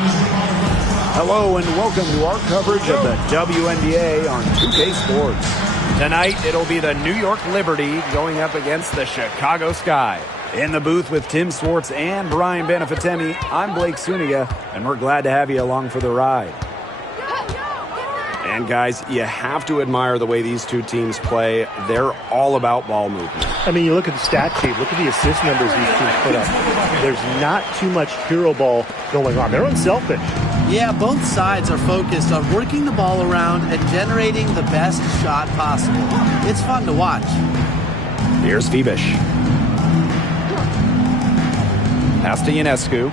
Hello and welcome to our coverage of the WNBA on 2K Sports. Tonight, it'll be the New York Liberty going up against the Chicago Sky. In the booth with Tim Swartz and Brian Benefatemi, I'm Blake Suniga, and we're glad to have you along for the ride. And guys, you have to admire the way these two teams play. They're all about ball movement. I mean, you look at the stat sheet, look at the assist numbers these teams put up. There's not too much hero ball going on. They're unselfish. Yeah, both sides are focused on working the ball around and generating the best shot possible. It's fun to watch. Here's Phoebish. Pass to Ionescu.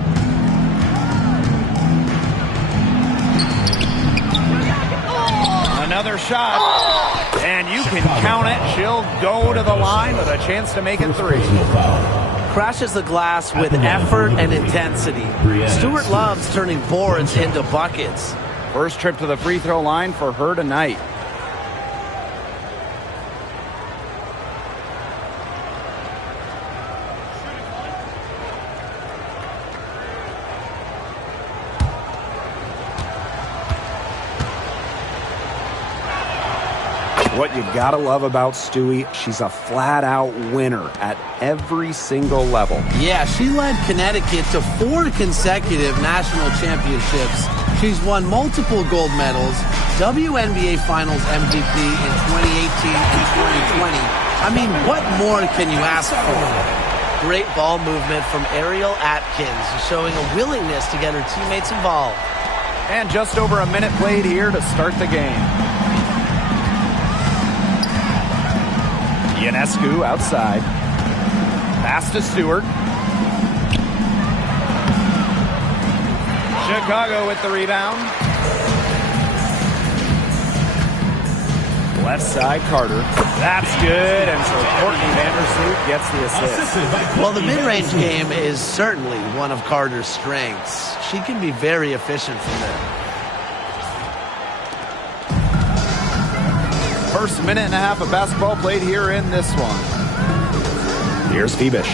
Another shot, and you can count it. She'll go to the line with a chance to make it three. Crashes the glass with effort and intensity. Stewart loves turning boards into buckets. First trip to the free throw line for her tonight. What you gotta love about Stewie, she's a flat-out winner at every single level. Yeah, she led Connecticut to 4 consecutive national championships. She's won multiple gold medals, WNBA Finals MVP in 2018 and 2020. I mean, what more can you ask for? Great ball movement from Ariel Atkins, showing a willingness to get her teammates involved. And just over a minute played here to start the game. Ionescu outside. Pass to Stewart. Chicago with the rebound. Left side, Carter. That's good, and so Courtney Vandersloot gets the assist. Well, the mid-range game is certainly one of Carter's strengths. She can be very efficient from there. First minute and a half of basketball played here in this one. Here's Phoebish.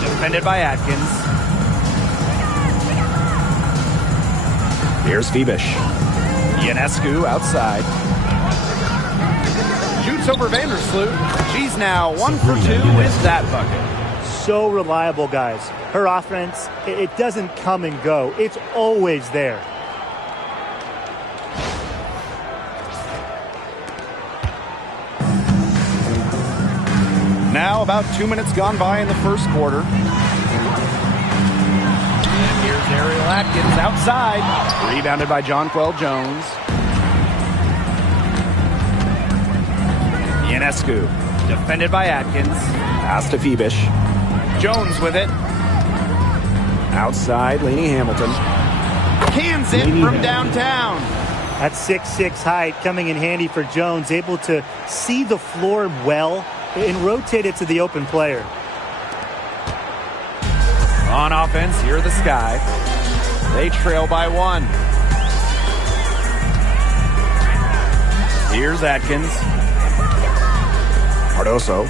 Defended by Atkins. Here's Phoebish. Ionescu outside. Shoots over Vandersloot. She's now 1 for 2 with that bucket. So reliable, guys. Her offense, it doesn't come and go. It's always there. Now about 2 minutes gone by in the first quarter. And here's Ariel Atkins outside. Rebounded by Jonquel Jones. Ionescu. Defended by Atkins. Pass to Phoebish. Jones with it. Outside, Lainey Hamilton. Cans it from downtown. That 6'6" height coming in handy for Jones. Able to see the floor well and rotate it to the open player. On offense, here are the Sky. They trail by 1. Here's Atkins. Cardoso.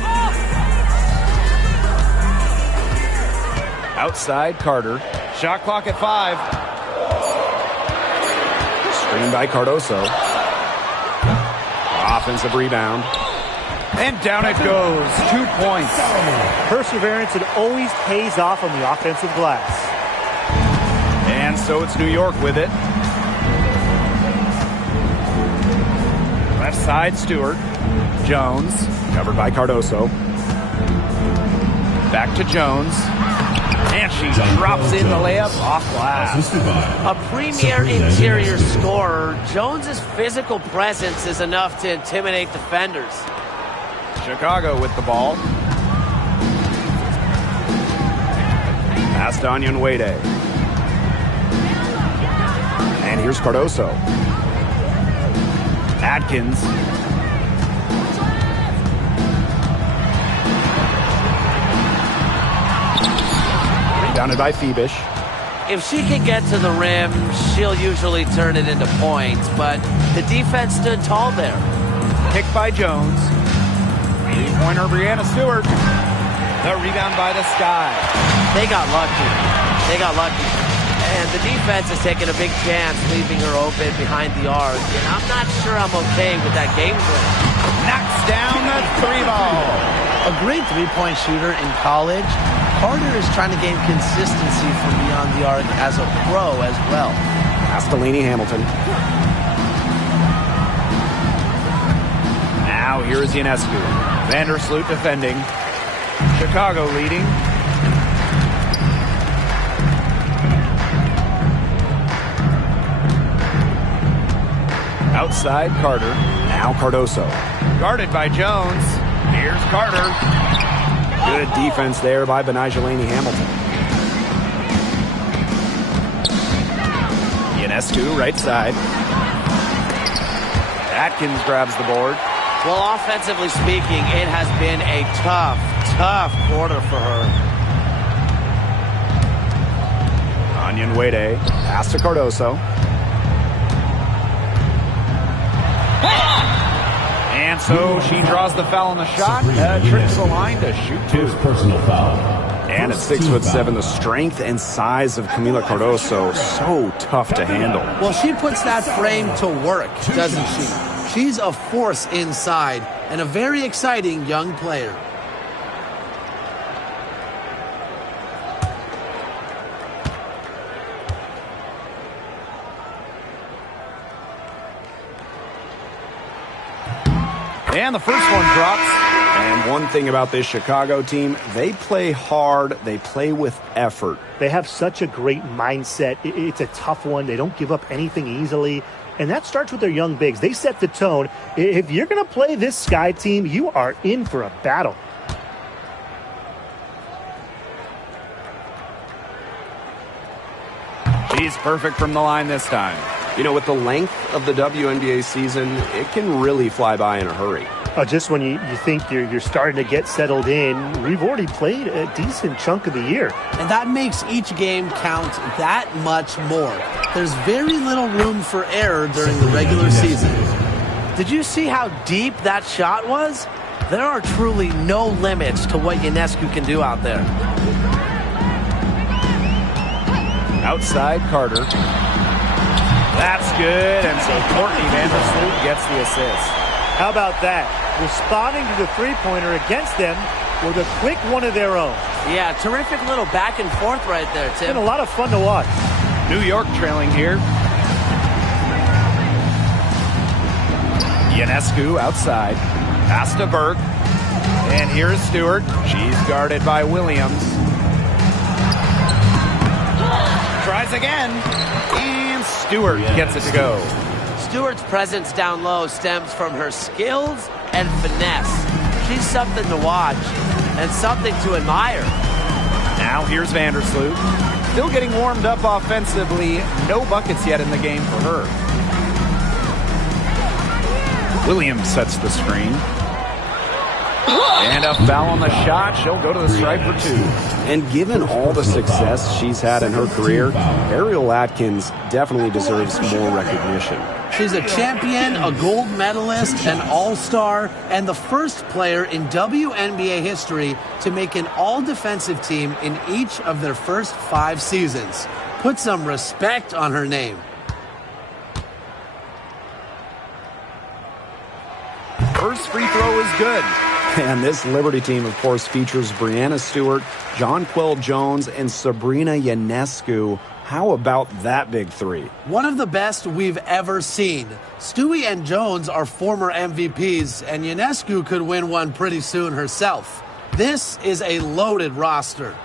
Outside, Carter. Shot clock at 5. Screened by Cardoso. Offensive rebound. And down it goes. 2 points. Perseverance, it always pays off on the offensive glass. And so it's New York with it. Left side, Stewart. Jones, covered by Cardoso. Back to Jones. And she drops in the layup off glass. A premier interior scorer, Jones's physical presence is enough to intimidate defenders. Chicago with the ball. Pass to Onyenwede. And here's Cardoso. Atkins. Rebounded by Phoebish. If she can get to the rim, she'll usually turn it into points, but the defense stood tall there. Kicked by Jones. Three-pointer, Brianna Stewart. The rebound by the Sky. They got lucky. And the defense is taking a big chance, leaving her open behind the arc. And I'm not sure I'm okay with that game plan. Knocks down the 3-ball. A great three-point shooter in college, Carter is trying to gain consistency from beyond the arc as a pro as well. Castellini Hamilton. Now here's Ionescu. Vandersloot defending. Chicago leading. Outside Carter. Now Cardoso. Guarded by Jones. Here's Carter. Good defense there by Benajelani Hamilton. Ionescu right side. Atkins grabs the board. Well, offensively speaking, it has been a tough quarter for her. Onyenwere. Pass to Cardoso. And so she draws the foul on the shot. Trips the line to shoot two. Personal foul. And at 6'7", the strength and size of Camila Cardoso, so tough to handle. Well, she puts that frame to work, doesn't she? She's a force inside and a very exciting young player. And the first one drops. And one thing about this Chicago team, they play hard, they play with effort. They have such a great mindset. It's a tough one. They don't give up anything easily. And that starts with their young bigs. They set the tone. If you're going to play this Sky team, you are in for a battle. She's perfect from the line this time. You know, with the length of the WNBA season, it can really fly by in a hurry. Just when you think you're starting to get settled in, we've already played a decent chunk of the year. And that makes each game count that much more. There's very little room for error during the regular season. Did you see how deep that shot was? There are truly no limits to what Ionescu can do out there. Outside Carter. That's good, and so Courtney Vandersloot gets the assist. How about that? Responding to the three-pointer against them with a quick one of their own. Yeah, terrific little back and forth right there, Tim. It's been a lot of fun to watch. New York trailing here. Ionescu outside. Pass to Burke. And here's Stewart. She's guarded by Williams. Tries again. And Stewart gets it to go. Stewart's presence down low stems from her skills and finesse. She's something to watch and something to admire. Now here's Vandersloot. Still getting warmed up offensively. No buckets yet in the game for her. Williams sets the screen. And a foul on the shot. She'll go to the stripe for two. And given all the success she's had in her career, Ariel Atkins definitely deserves more recognition. She's a champion, a gold medalist, an all-star, and the first player in WNBA history to make an all-defensive team in each of their first 5 seasons. Put some respect on her name. First free throw is good. And this Liberty team, of course, features Breanna Stewart, Jonquel Jones, and Sabrina Ionescu. How about that big three? One of the best we've ever seen. Stewie and Jones are former MVPs, and Ionescu could win one pretty soon herself. This is a loaded roster.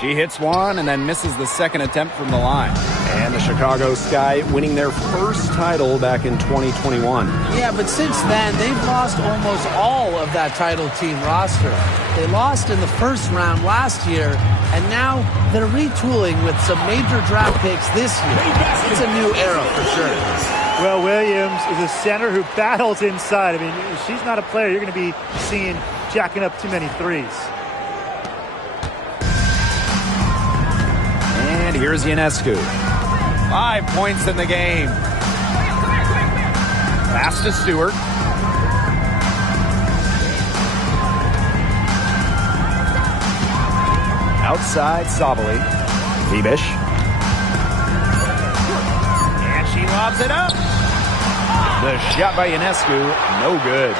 She hits one and then misses the second attempt from the line. And the Chicago Sky winning their first title back in 2021. Yeah, but since then, they've lost almost all of that title team roster. They lost in the first round last year, and now they're retooling with some major draft picks this year. It's a new era for sure. Well, Williams is a center who battles inside. I mean, she's not a player you're going to be seeing jacking up too many threes. And here's Ionescu. 5 points in the game. Pass to Stewart. Outside Sabali. Febish. And she lobs it up. The shot by Ionescu, no good.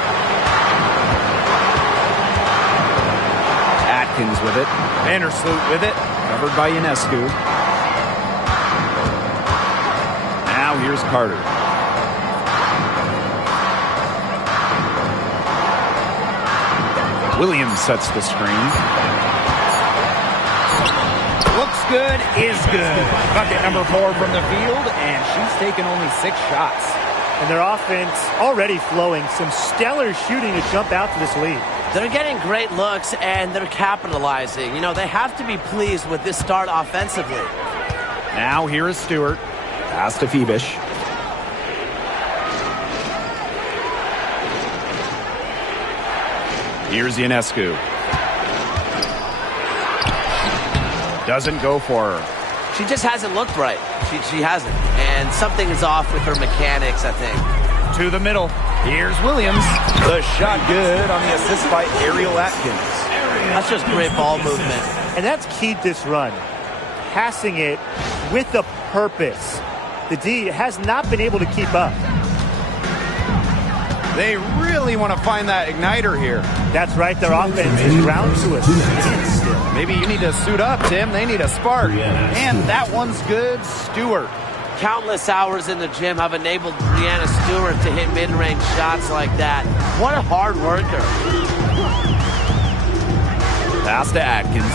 Atkins with it. Vandersloot with it. Covered by Ionescu. Now here's Carter. Williams sets the screen. Looks good, is good. Bucket number 4 from the field, and she's taken only 6 shots. And their offense already flowing. Some stellar shooting to jump out to this lead. They're getting great looks, and they're capitalizing. You know, they have to be pleased with this start offensively. Now here is Stewart. Pass to Febish. Here's Ionescu. Doesn't go for her. She just hasn't looked right. She hasn't. And something is off with her mechanics, I think. To the middle. Here's Williams. The shot good on the assist by Ariel Atkins. That's just great ball movement. And that's key to this run. Passing it with a purpose. The D has not been able to keep up. They really want to find that igniter here. That's right. Their offense is ground to a standstill. Maybe you need to suit up, Tim. They need a spark. And that one's good. Stewart. Countless hours in the gym have enabled Breanna Stewart to hit mid-range shots like that. What a hard worker. Pass to Atkins.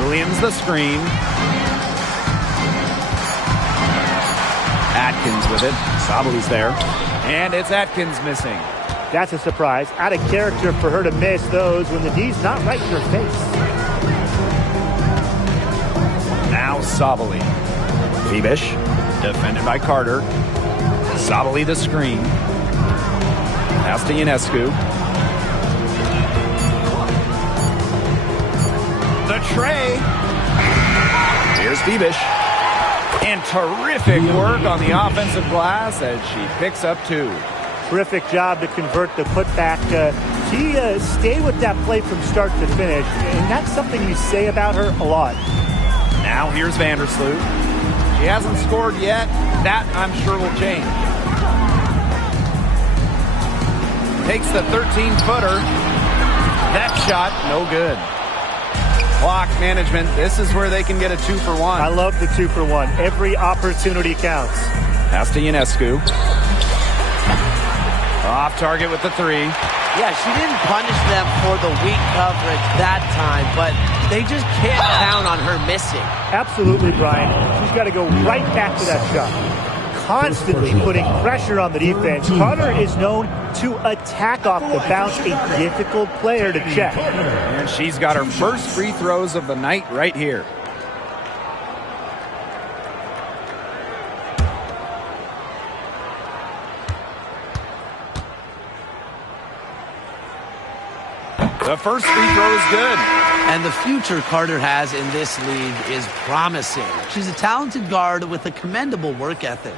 Williams the screen. Atkins with it. Sabali's there. And it's Atkins missing. That's a surprise. Out of character for her to miss those when the D's not right in her face. Now Sabali. Febish. Defended by Carter. Sabali the screen. Pass to Ionescu. The tray. Here's Febish. And terrific work on the offensive glass as she picks up 2. Terrific job to convert the putback. She stayed with that play from start to finish, and that's something you say about her a lot. Now here's Vandersloot. She hasn't scored yet. That, I'm sure, will change. Takes the 13-footer. That shot, no good. Clock management, this is where they can get a 2-for-1. I love the 2-for-1. Every opportunity counts. Pass to Ionescu. Off target with the 3. Yeah, she didn't punish them for the weak coverage that time, but they just can't count on her missing. Absolutely, Brian. She's got to go right back to that shot. Constantly putting pressure on the defense. Carter is known to attack off the bounce, a difficult player to check. And she's got her first free throws of the night right here. The first free throw is good. And the future Carter has in this league is promising. She's a talented guard with a commendable work ethic.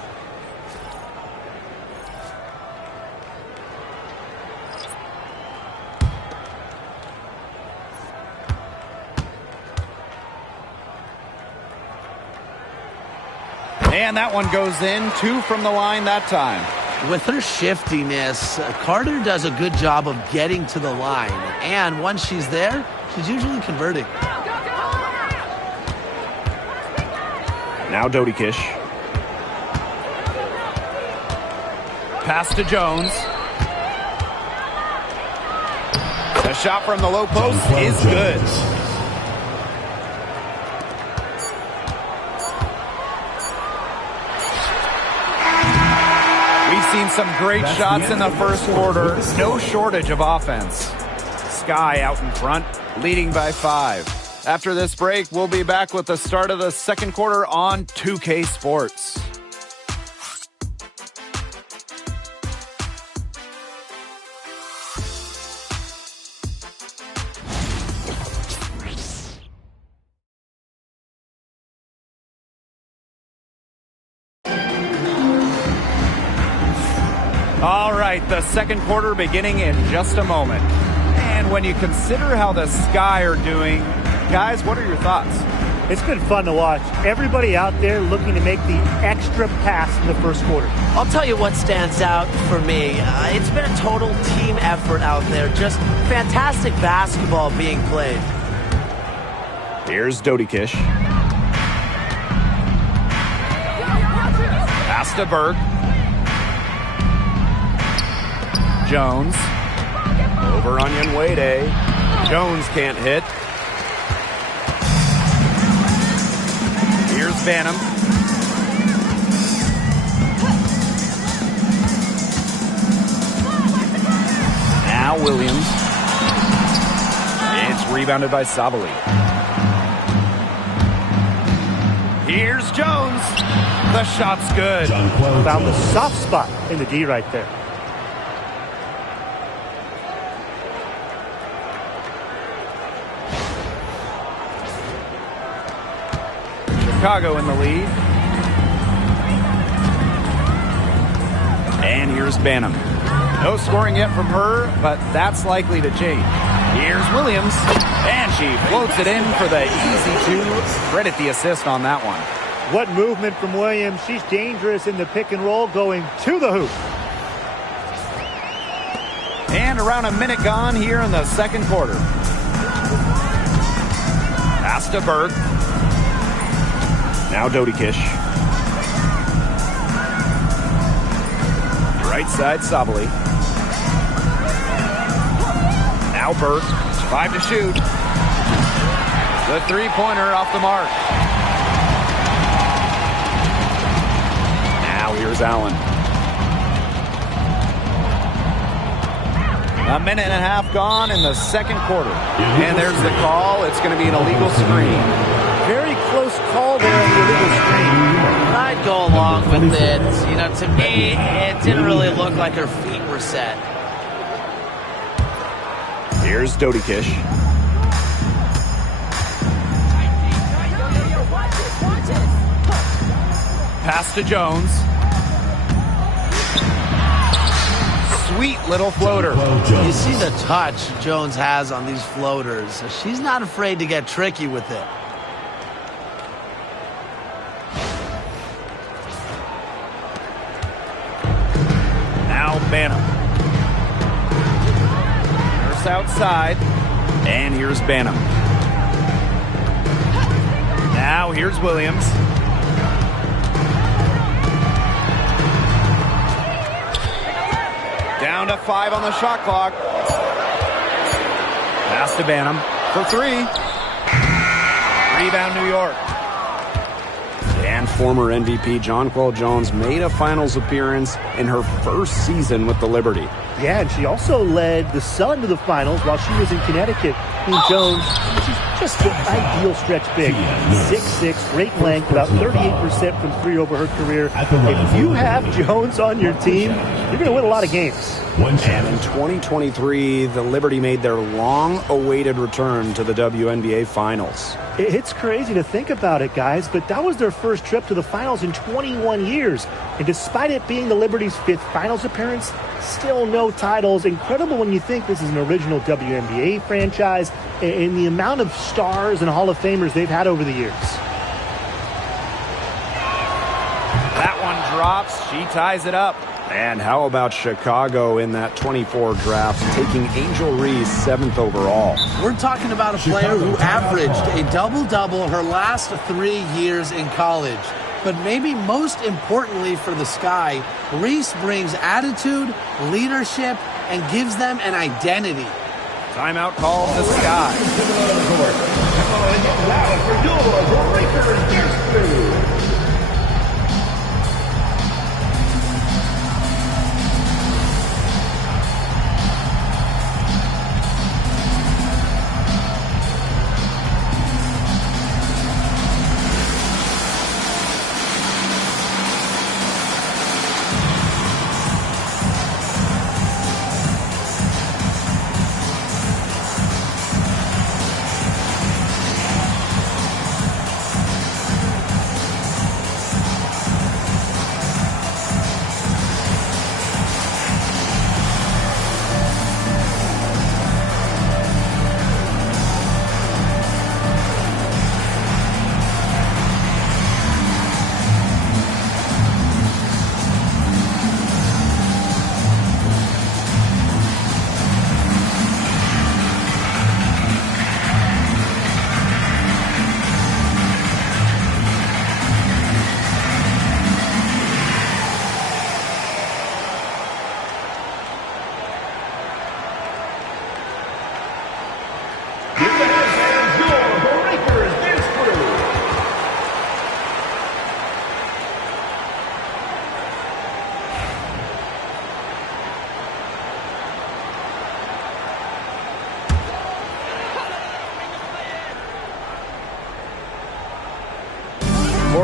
And that one goes in. 2 from the line that time. With her shiftiness, Carter does a good job of getting to the line. And once she's there, she's usually converting. Now Dodikish. Pass to Jones. The shot from the low post is good. We've seen some great shots in the first quarter. No shortage of offense. Sky out in front, leading by 5. After this break, we'll be back with the start of the second quarter on 2K Sports. All right, the second quarter beginning in just a moment. And when you consider how the Sky are doing, guys, what are your thoughts? It's been fun to watch. Everybody out there looking to make the extra pass in the first quarter. I'll tell you what stands out for me. It's been a total team effort out there. Just fantastic basketball being played. Here's Dodikish. Pass to Berg. Jones. Over Onion Wade. Jones can't hit. Here's Banham. Now Williams. It's rebounded by Sabali. Here's Jones. The shot's good. Found the soft spot in the D right there. Chicago in the lead. And here's Banham. No scoring yet from her, but that's likely to change. Here's Williams. And she floats it in for the easy two. Credit the assist on that one. What movement from Williams. She's dangerous in the pick and roll going to the hoop. And around a minute gone here in the second quarter. Pass to Berg. Now Dodikish. Right side, Sabali. Now Berg. 5 to shoot. The three-pointer off the mark. Now here's Allen. A minute and a half gone in the second quarter. And there's the call. It's going to be an illegal screen. Very close call there on the illegal screen. I'd go along with it. You know, to me, it didn't really look like her feet were set. Here's Dodikish. Pass to Jones. Sweet little floater. You see the touch Jones has on these floaters. She's not afraid to get tricky with it. Now Banham. Nurse outside. And here's Banham. Now here's Williams. Down to 5 on the shot clock. Pass to Banham for 3. Rebound New York. And former MVP Jonquel Jones made a finals appearance in her first season with the Liberty. Yeah, and she also led the Sun to the finals while she was in Connecticut. Jones, she's just an ideal stretch big. 6'6", great length, about 38% from 3 over her career. If you have Jones on your team, you're going to win a lot of games. And in 2023, the Liberty made their long-awaited return to the WNBA Finals. It's crazy to think about it, guys, but that was their first trip to the finals in 21 years. And despite it being the Liberty's 5th finals appearance, still no titles. Incredible when you think this is an original WNBA franchise and the amount of stars and Hall of Famers they've had over the years. That one drops. She ties it up. And how about Chicago in that 24 draft, taking Angel Reese 7th overall? We're talking about a player who averaged a double-double her last 3 years in college. But maybe most importantly for the Sky, Reese brings attitude, leadership, and gives them an identity. Timeout call to Sky.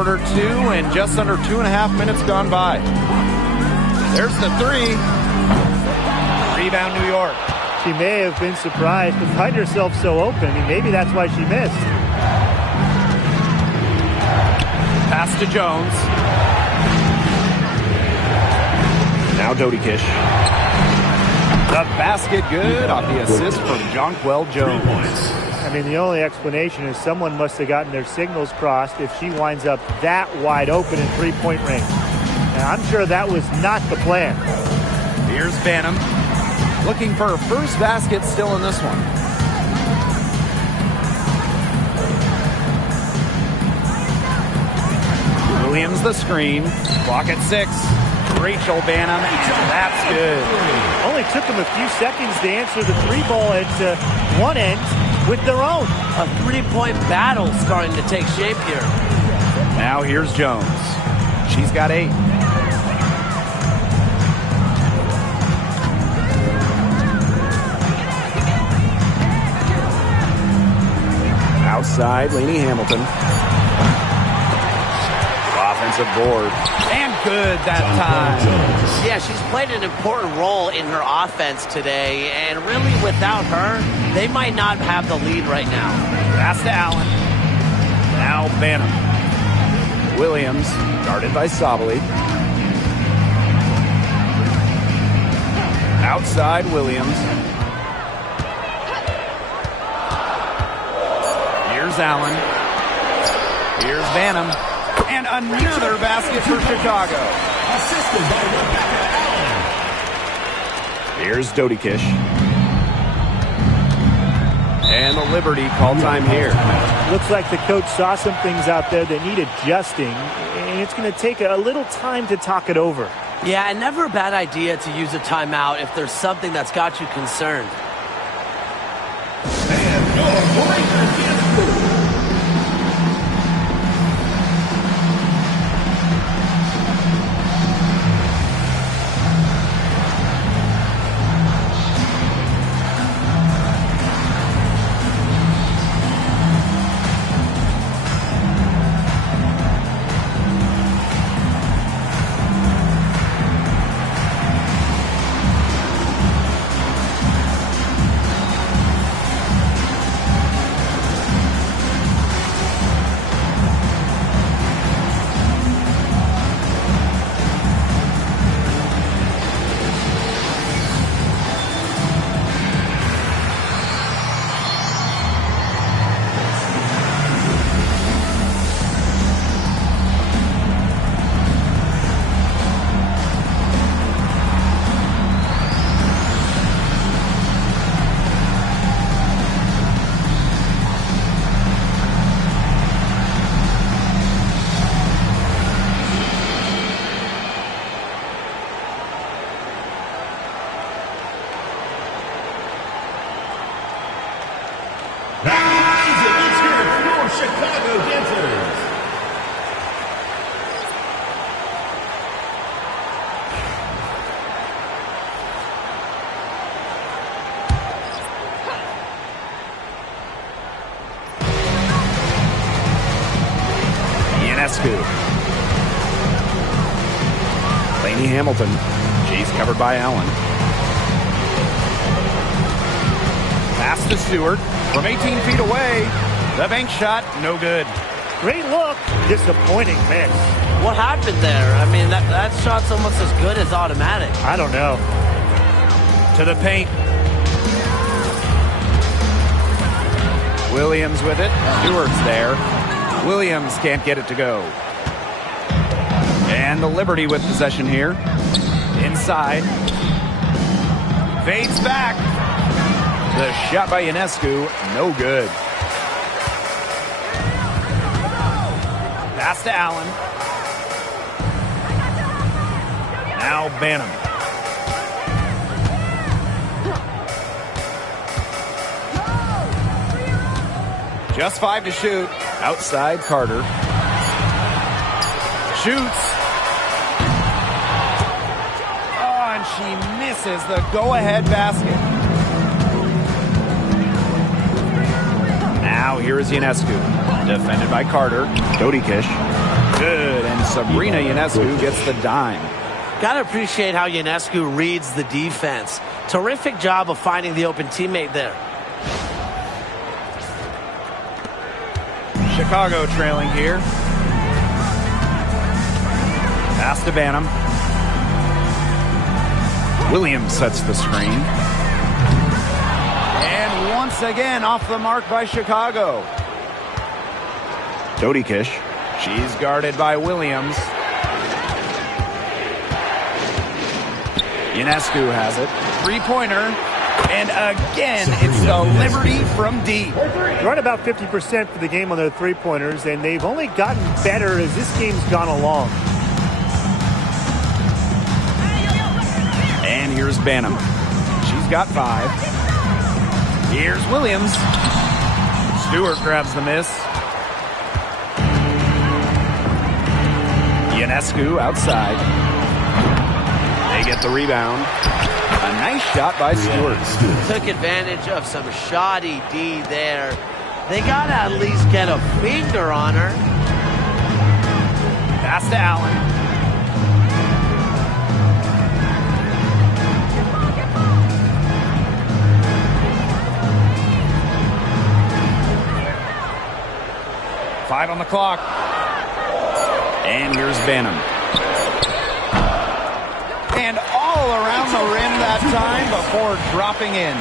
quarter two and just under 2.5 minutes gone by. There's the three. Rebound, New York. She may have been surprised to find herself so open. I mean, maybe that's why she missed. Pass to Jones. Now Dodie Kish. The basket good off the assist from Jonquel Jones. I mean, the only explanation is someone must have gotten their signals crossed if she winds up that wide open in three-point range. Now, I'm sure that was not the plan. Here's Banham. Looking for her first basket still in this one. Williams the screen. Clock at 6. Rachel Banham, and that's good. Only took them a few seconds to answer the three ball at one end with their own. A three-point battle starting to take shape here. Now here's Jones. She's got 8. Outside, Lainey Hamilton. Offensive board. And good that time. Yeah, she's played an important role in her offense today, and really without her, they might not have the lead right now. Pass to Allen. Now Banham. Williams, guarded by Sabali. Outside, Williams. Here's Allen. Here's Banham. And another basket for Chicago. Assisted by Rebecca Allen. Here's Dodie Kish. And the Liberty call time here. Looks like the coach saw some things out there that need adjusting, and it's going to take a little time to talk it over. Yeah, and never a bad idea to use a timeout if there's something that's got you concerned. And your breaker gets through. Chicago Dancers. Ionescu. Lainey Hamilton. She's covered by Allen. Pass to Stewart from 18 feet away. The bank shot, no good. Great look, disappointing miss. What happened there? I mean, that shot's almost as good as automatic. I don't know. To the paint. Williams with it. Stewart's there. Williams can't get it to go. And the Liberty with possession here. Inside. Fades back. The shot by Ionescu, no good. Pass to Allen. Now Banham. Just 5 to shoot. Outside Carter. Shoots. Oh, and she misses the go-ahead basket. Now here is Ionescu. Defended by Carter. Dodie Kish. Good, and Sabrina Ionescu gets the dime. Got to appreciate how Ionescu reads the defense. Terrific job of finding the open teammate there. Chicago trailing here. Pass to Banham. Williams sets the screen. And once again off the mark by Chicago. Dodi Kish. She's guarded by Williams. Ionescu has it. Three-pointer. And again, it's the Liberty from deep. They're at about 50% for the game on their three-pointers, and they've only gotten better as this game's gone along. And here's Banham. She's got 5. Here's Williams. Stewart grabs the miss. Ionescu outside. They get the rebound. A nice shot by Stewart. Took advantage of some shoddy D there. They got to at least get a finger on her. Pass to Allen. Five on the clock. And here's Banham. And all around the rim that time before dropping in.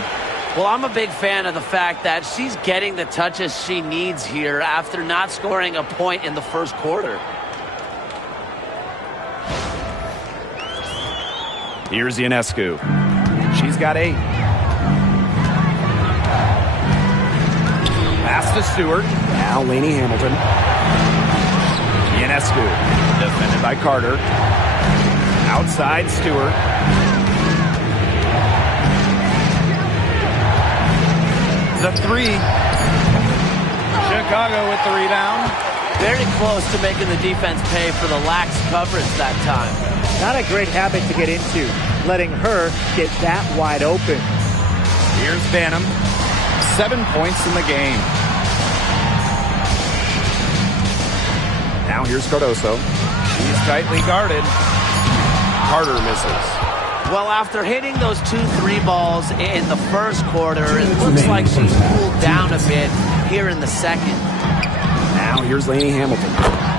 Well, I'm a big fan of the fact that she's getting the touches she needs here after not scoring a point in the first quarter. Here's Ionescu. She's got 8. Pass to Stewart. Now Lainey Hamilton. Ionescu. Defended by Carter. Outside Stewart. The 3. Chicago with the rebound. Very close to making the defense pay for the lax coverage that time. Not a great habit to get into, letting her get that wide open. Here's Banham. 7 points in the game. Now here's Cardoso. He's tightly guarded. Carter misses. Well, after hitting those 2-3 balls in the first quarter, it looks like she's cooled down a bit here in the second. Now here's Lainey Hamilton.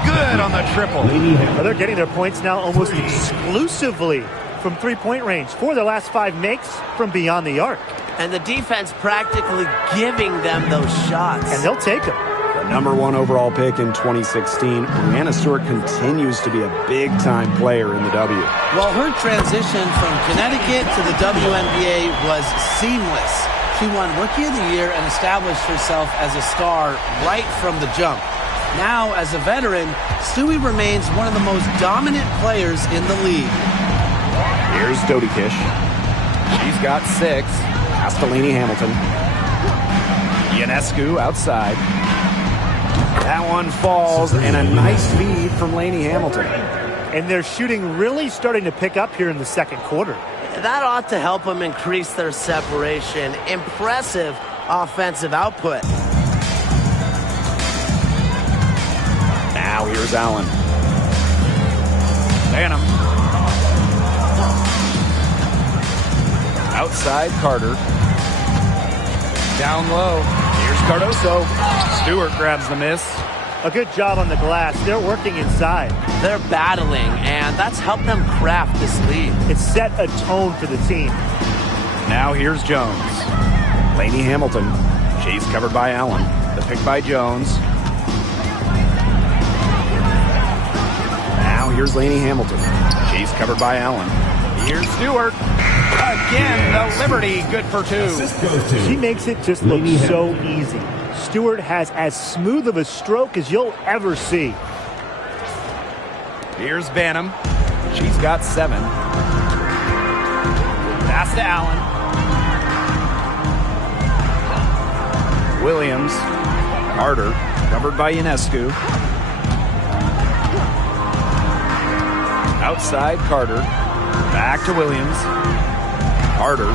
Good on the triple. Well, they're getting their points now almost exclusively from three-point range. 4 of their last 5 makes from beyond the arc. And the defense practically giving them those shots. And they'll take them. The number 1 overall pick in 2016, Brianna Stewart continues to be a big-time player in the W. Well, her transition from Connecticut to the WNBA was seamless. She won Rookie of the Year and established herself as a star right from the jump. Now, as a veteran, Stewie remains one of the most dominant players in the league. Here's Dodi Kish. She's got 6. Pass to Lainey Hamilton. Ionescu outside. That one falls, and a nice feed from Lainey Hamilton. And their shooting really starting to pick up here in the second quarter. That ought to help them increase their separation. Impressive offensive output. Now here's Allen. Banham. Outside Carter. Down low. Here's Cardoso. Stewart grabs the miss. A good job on the glass. They're working inside. They're battling, and that's helped them craft this lead. It set a tone for the team. Now here's Jones. Lainey Hamilton. She's covered by Allen. The pick by Jones. Now here's Lainey Hamilton. She's covered by Allen. Here's Stewart. Again, the Liberty, good for 2. She makes it just look so easy. Stewart has as smooth of a stroke as you'll ever see. Here's Banham. She's got 7. Pass to Allen. Williams. Carter, covered by Ionescu. Outside Carter. Back to Williams. Carter.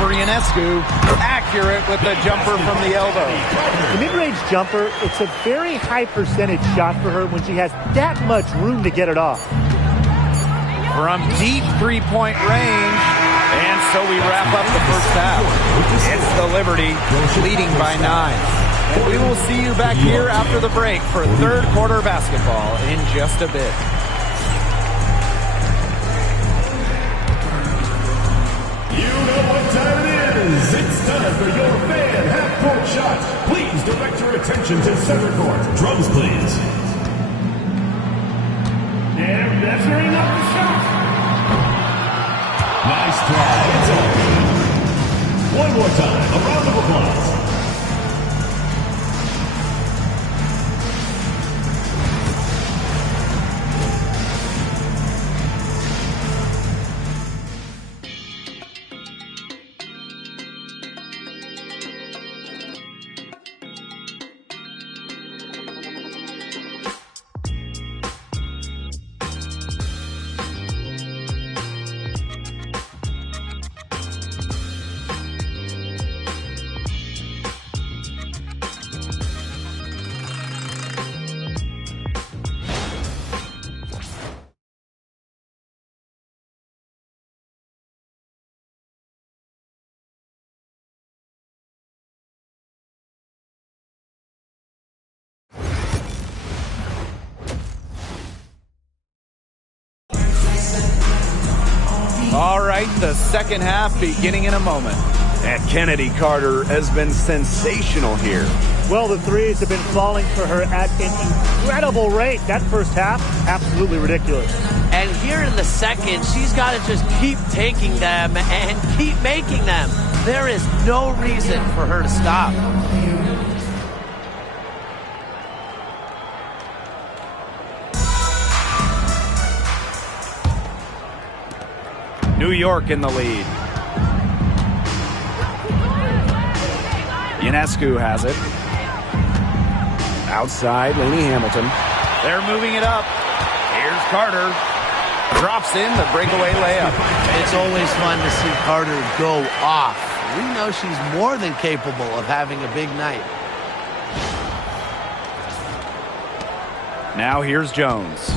Over for Ionescu. Accurate with the jumper from the elbow. The mid-range jumper, it's a very high percentage shot for her when she has that much room to get it off. From deep three-point range. And so we wrap up the first half. It's the Liberty leading by 9. And we will see you back here after the break for third quarter basketball in just a bit. You know what time it is. It's time for your fan half-court shot. Please direct your attention to center court. Drums, please. And measuring up the shot. Nice try. It's over. One more time. A round of applause. All right, the second half beginning in a moment. And Kennedy Carter has been sensational here. Well, the threes have been falling for her at an incredible rate. That first half, absolutely ridiculous. And here in the second, she's got to just keep taking them and keep making them. There is no reason for her to stop. New York in the lead. Ionescu has it. Outside, Lainey Hamilton. They're moving it up. Here's Carter. Drops in the breakaway layup. It's always fun to see Carter go off. We know she's more than capable of having a big night. Now here's Jones.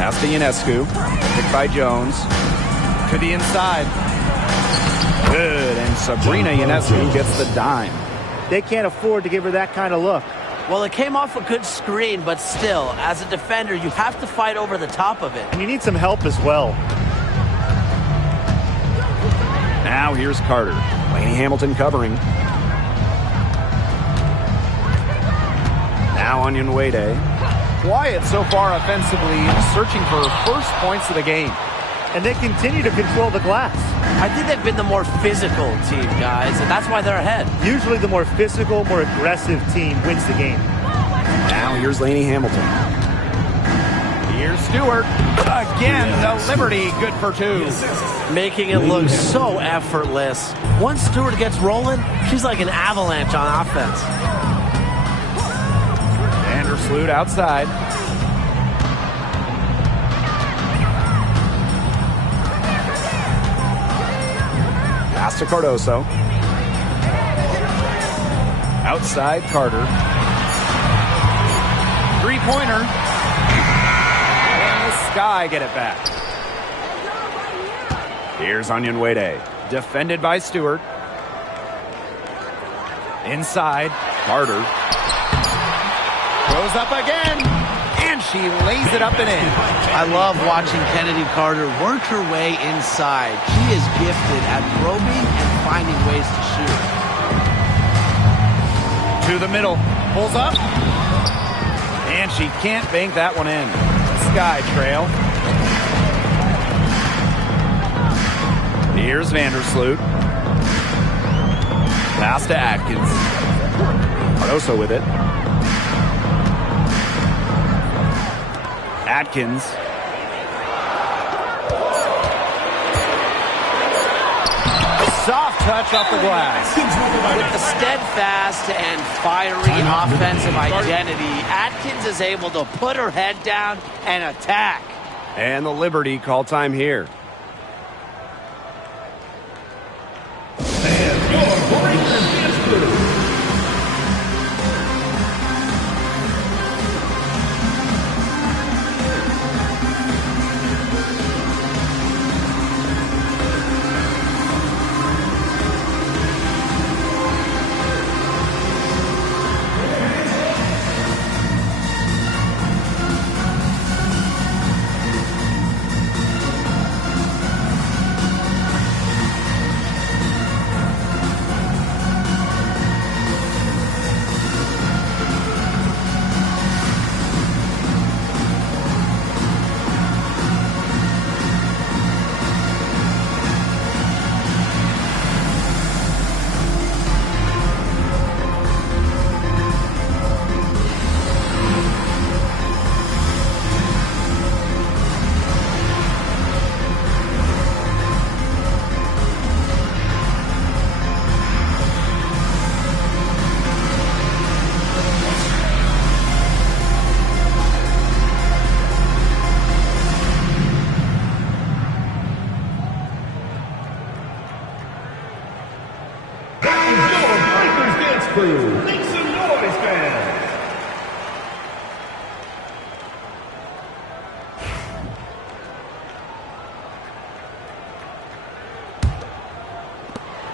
Pass to Ionescu. Picked by Jones. To the inside. Good. And Sabrina Ionescu gets the dime. They can't afford to give her that kind of look. Well, it came off a good screen, but still, as a defender, you have to fight over the top of it. And you need some help as well. Now here's Carter. Lainey Hamilton covering. Now Onyenwere. Quiet so far offensively, searching for first points of the game. And they continue to control the glass. I think they've been the more physical team, guys, and that's why they're ahead. Usually the more physical, more aggressive team wins the game. Now here's Lainey Hamilton. Here's Stewart. Again, the Liberty good for 2. Making it look so effortless. Once Stewart gets rolling, she's like an avalanche on offense. Vandersloot outside. Pass to Cardoso. Outside Carter. Three-pointer. And the Sky get it back. Here's Onyenwere. Defended by Stewart. Inside. Carter. Goes up again. And she lays it up and in. I love watching Kennedy Carter work her way inside. She is gifted at probing and finding ways to shoot. To the middle. Pulls up. And she can't bank that one in. Sky trail. Here's Vandersloot. Pass to Atkins. Cardoso with it. Atkins. Soft touch off the glass. With the steadfast and fiery offensive identity, Atkins is able to put her head down and attack. And the Liberty call time here.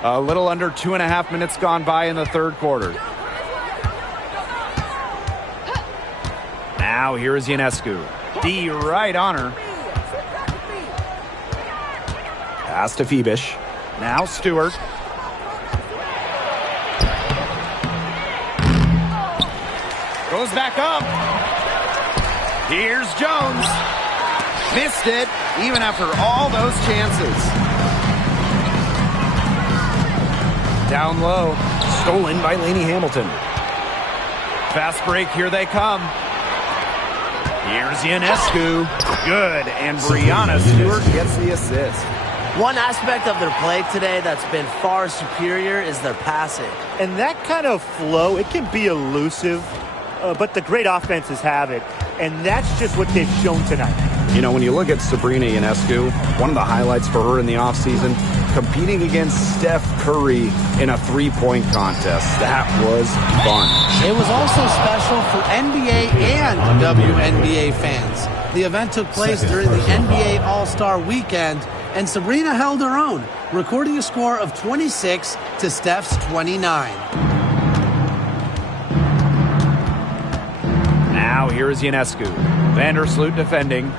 A little under 2.5 minutes gone by in the third quarter. Now here is Ionescu. D right on her. Pass to Phoebish. Now Stewart. Goes back up. Here's Jones. Missed it, even after all those chances. Down low. Stolen by Lainey Hamilton. Fast break, here they come. Here's Ionescu. Good, and Brianna Stewart gets the assist. One aspect of their play today that's been far superior is their passing. And that kind of flow, it can be elusive, but the great offenses have it. And that's just what they've shown tonight. You know, when you look at Sabrina Ionescu, one of the highlights for her in the offseason, competing against Steph Curry in a three-point contest. That was fun. It was also special for NBA and WNBA fans. The event took place during the NBA All-Star Weekend, and Sabrina held her own, recording a score of 26 to Steph's 29. Now here is Ionescu. Vandersloot defending.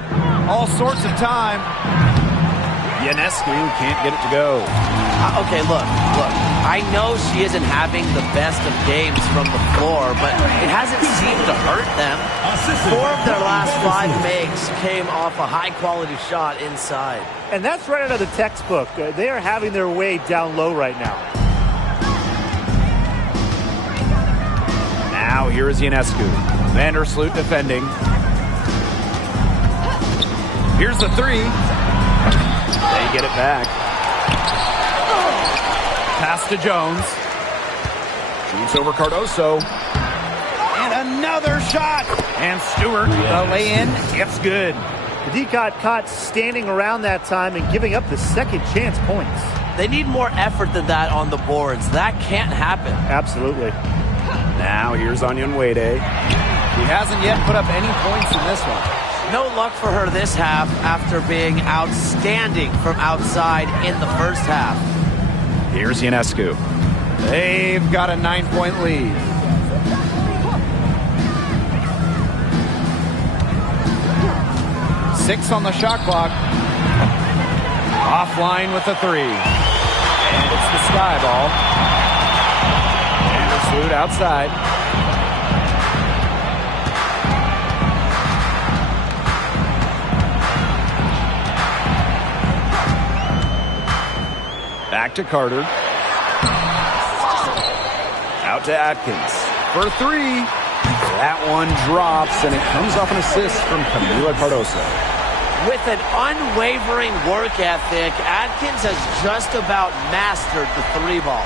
All sorts of time. Ionescu can't get it to go. Okay, look. I know she isn't having the best of games from the floor, but it hasn't seemed to hurt them. 4 of their last 5 makes came off a high-quality shot inside. And that's right out of the textbook. They are having their way down low right now. Now here is Ionescu. Vandersloot defending. Here's the three. They get it back. Pass to Jones. Shoots over Cardoso. And another shot. And Stewart, the lay-in, it's good. The D got caught standing around that time and giving up the second chance points. They need more effort than that on the boards. That can't happen. Absolutely. Now here's Onion Wade. He hasn't yet put up any points in this one. No luck for her this half after being outstanding from outside in the first half. Here's Ionescu. They've got a 9-point lead. Six on the shot clock. Offline with the three. And it's the Sky ball. Vandersloot outside. Back to Carter. Out to Atkins. For three. That one drops, and it comes off an assist from Camila Cardoso. With an unwavering work ethic, Atkins has just about mastered the three ball.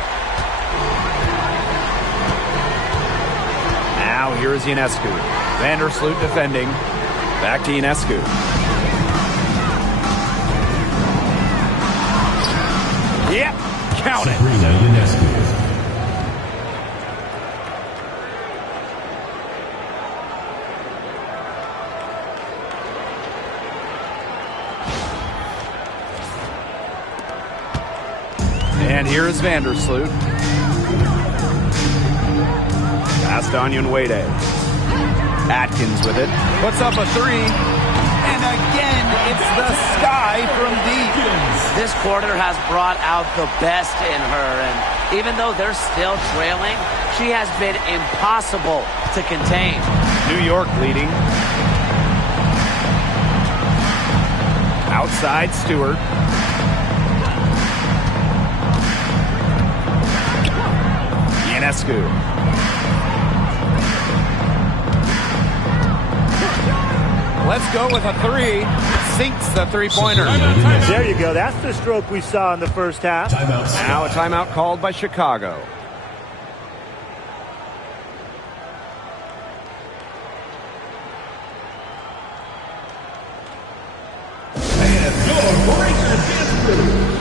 Now here is Ionescu. Vandersloot defending. Back to Ionescu. Yep, count it. And here is Vandersloot. Pass to Onion Wade. Atkins with it. Puts up a three. And again, it's the Sky from deep. This quarter has brought out the best in her, and even though they're still trailing, she has been impossible to contain. New York leading. Outside Stewart. Ionescu. Let's go with a three. Sinks the three-pointer. There you go. That's the stroke we saw in the first half. Now a timeout called by Chicago. And your breaker is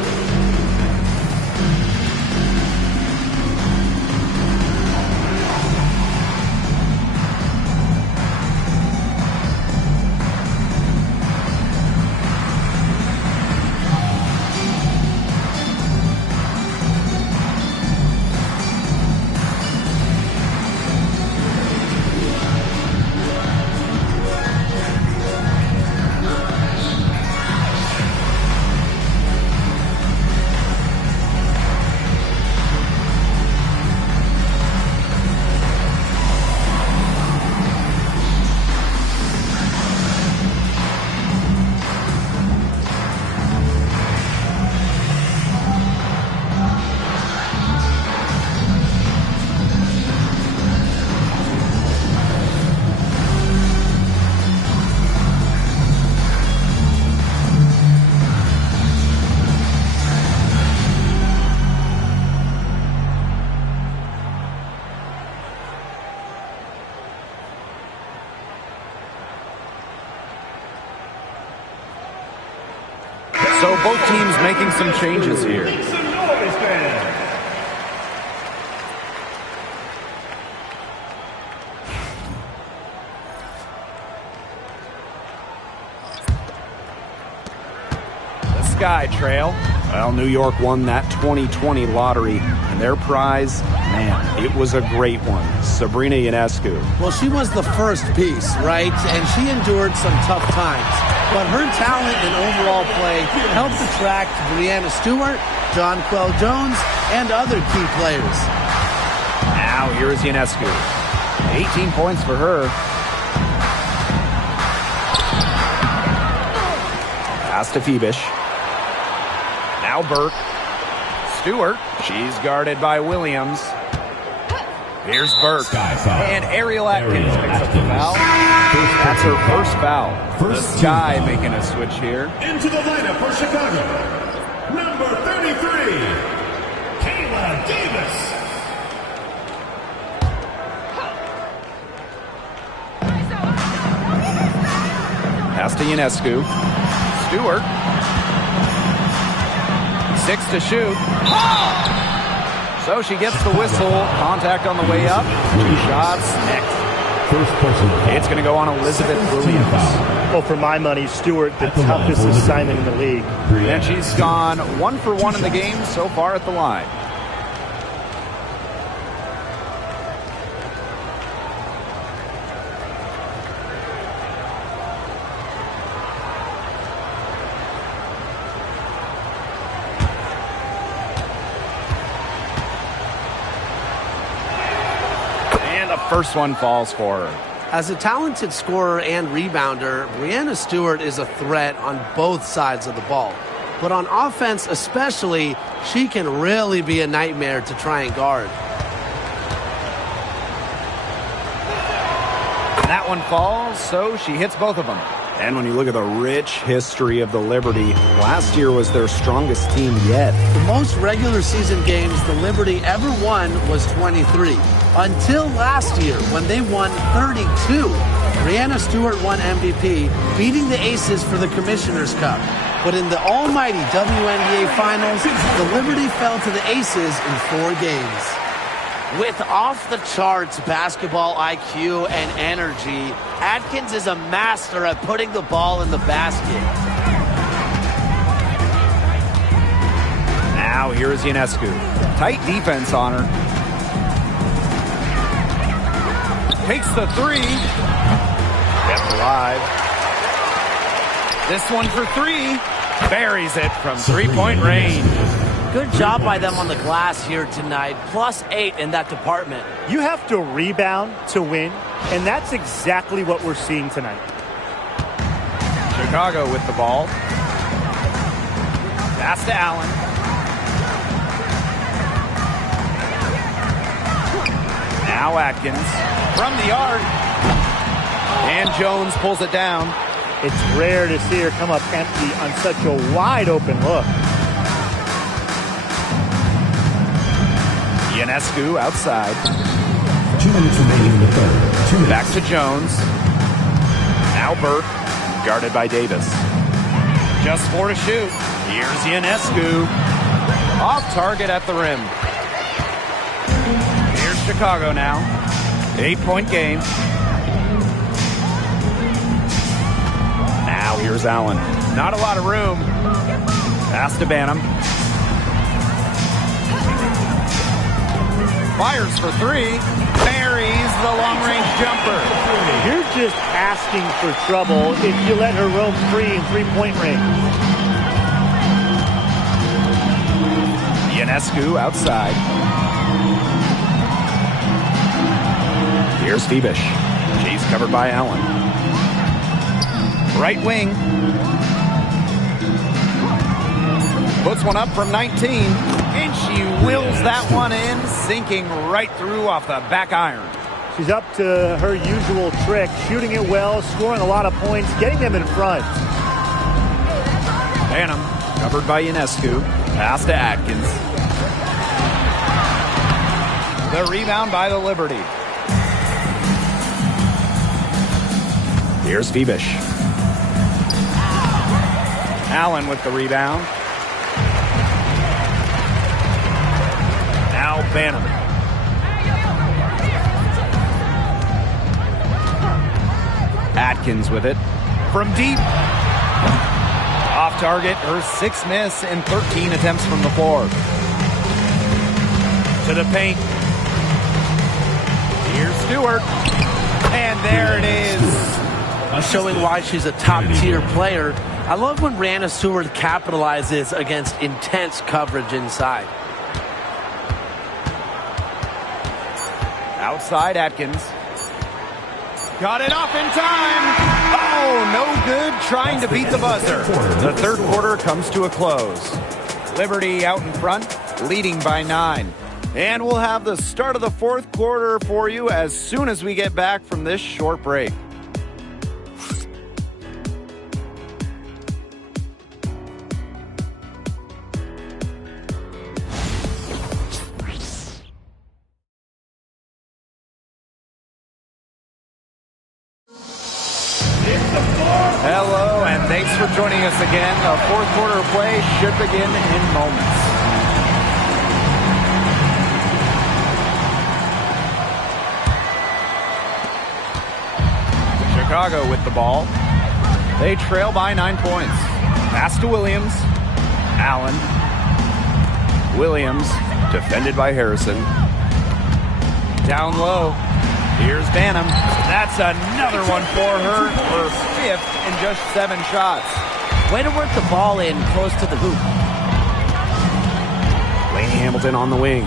So both teams making some changes here. The Sky Trail. Well, New York won that 2020 lottery, and their prize, man, it was a great one. Sabrina Ionescu. Well, she was the first piece, right? And she endured some tough times. But her talent and overall play helped attract Brianna Stewart, Jonquel Jones, and other key players. Now here is Ionescu. 18 points for her. Pass to Phoebish. Now Burke. Stewart. She's guarded by Williams. Here's Burke. And Ariel Atkins picks up the foul. That's her first foul. The Sky making a switch here. Into the lineup for Chicago, number 33, Kayla Davis. Pass to Ionescu. Stewart. 6 to shoot. So she gets the whistle. Contact on the way up. 2 shots next. It's going to go on Elizabeth Williams. Well, for my money, Stewart, the toughest assignment in the league. And she's gone 1 for 1 in the game so far at the line. First one falls for her. As a talented scorer and rebounder, Brianna Stewart is a threat on both sides of the ball. But on offense especially, she can really be a nightmare to try and guard. That one falls, so she hits both of them. And when you look at the rich history of the Liberty, last year was their strongest team yet. The most regular season games the Liberty ever won was 23. Until last year, when they won 32. Brianna Stewart won MVP, beating the Aces for the Commissioner's Cup. But in the almighty WNBA Finals, the Liberty fell to the Aces in 4 games. With off-the-charts basketball IQ and energy, Atkins is a master at putting the ball in the basket. Now here is Ionescu. Tight defense on her. Takes the 3. Kept alive. This one for 3. Buries it from three-point range. Good job by them on the glass here tonight. +8 in that department. You have to rebound to win, and that's exactly what we're seeing tonight. Chicago with the ball. Pass to Allen. Now Atkins from the arc. And Jones pulls it down. It's rare to see her come up empty on such a wide open look. Ionescu outside. 2 minutes remaining in the third. 2 minutes. Back to Jones. Now Burke, guarded by Davis. Just 4 to shoot. Here's Ionescu. Off target at the rim. Here's Chicago now. 8-point game. Now here's Allen. Not a lot of room. Pass to Banham. Fires for 3. Buries the long-range jumper. You're just asking for trouble if you let her roam free in three-point range. Ionescu outside. Here's Phoebish. She's covered by Allen. Right wing. Puts one up from 19. And she wills that one in, sinking right through off the back iron. She's up to her usual trick, shooting it well, scoring a lot of points, getting them in front. Banham, covered by Ionescu. Pass to Atkins. The rebound by the Liberty. Here's Phoebish. Allen with the rebound. Now Banham. Atkins with it. From deep. Off target, her 6th miss in 13 attempts from the floor. To the paint. Here's Stewart. And there it is. Showing why she's a top-tier player. I love when Brianna Stewart capitalizes against intense coverage inside. Outside Atkins. Got it off in time. Oh, no good trying to beat the buzzer. The third quarter comes to a close. Liberty out in front, leading by 9. And we'll have the start of the fourth quarter for you as soon as we get back from this short break. Hello, and thanks for joining us again. The fourth quarter of play should begin in moments. Chicago with the ball. They trail by 9 points. Pass to Williams. Allen. Williams, defended by Harrison. Down low. Here's Banham. That's another one for her. Her 5th in just 7 shots. Way to work the ball in close to the hoop. Laney Hamilton on the wing.